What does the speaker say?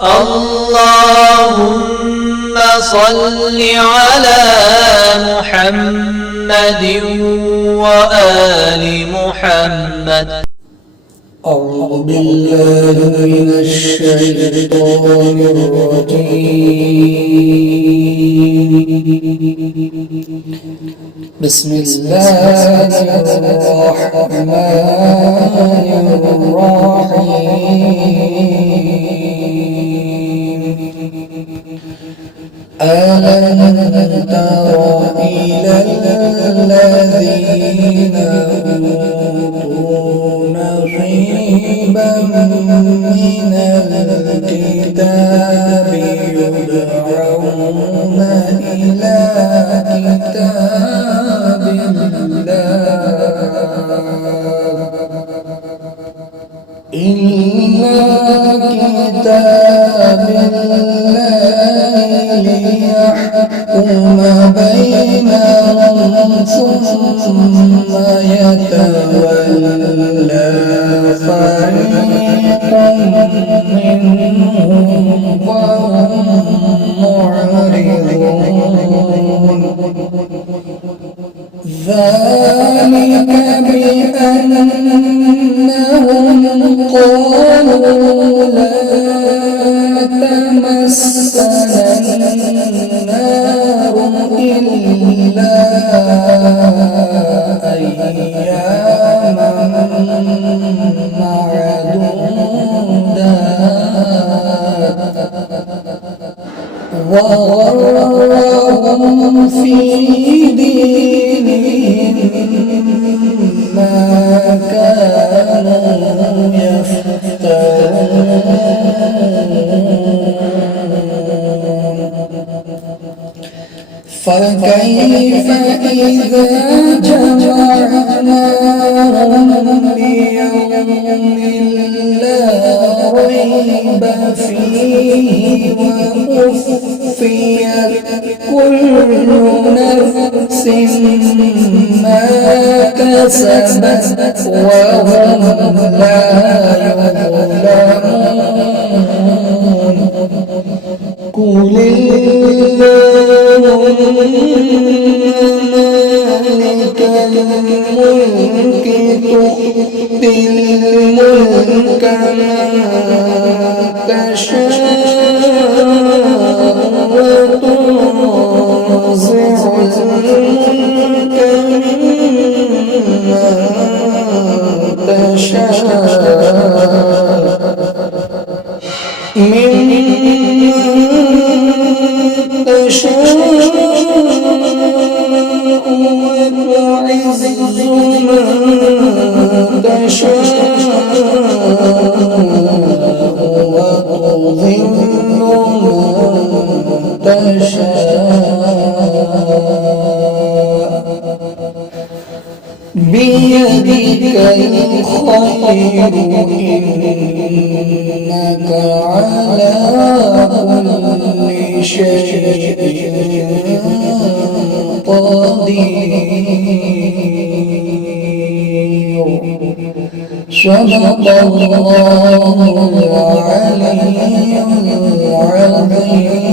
اللهم صل على محمد وآل محمد. أعوذ بالله من الشيطان الرجيم. بسم الله الرحمن الرحيم. ألم تر إلى الذين أوتوا نصيبا من الكتاب يدعون إلى كتاب ليحكم بينهم ثم يتولى فريق منهم وهم معرضون. ذلك بأنهم قالوا لا تمسنا النار إلا أياما معدودات وغرهم في دينهم ما كانوا يفترون. فكيف إذا جمعناهم ليوم لا ريب فيه ووفيت كل نفس ما كسبت وهم لا يظلمون. قل اللهم مالك الملك تؤتي الملك من تشاء وتنزع الملك ممن تشاء وتعز من تشاء وتذل من تشاء بيدك الخير إنك على كل شيء قدير. صدق الله العلي العظيم.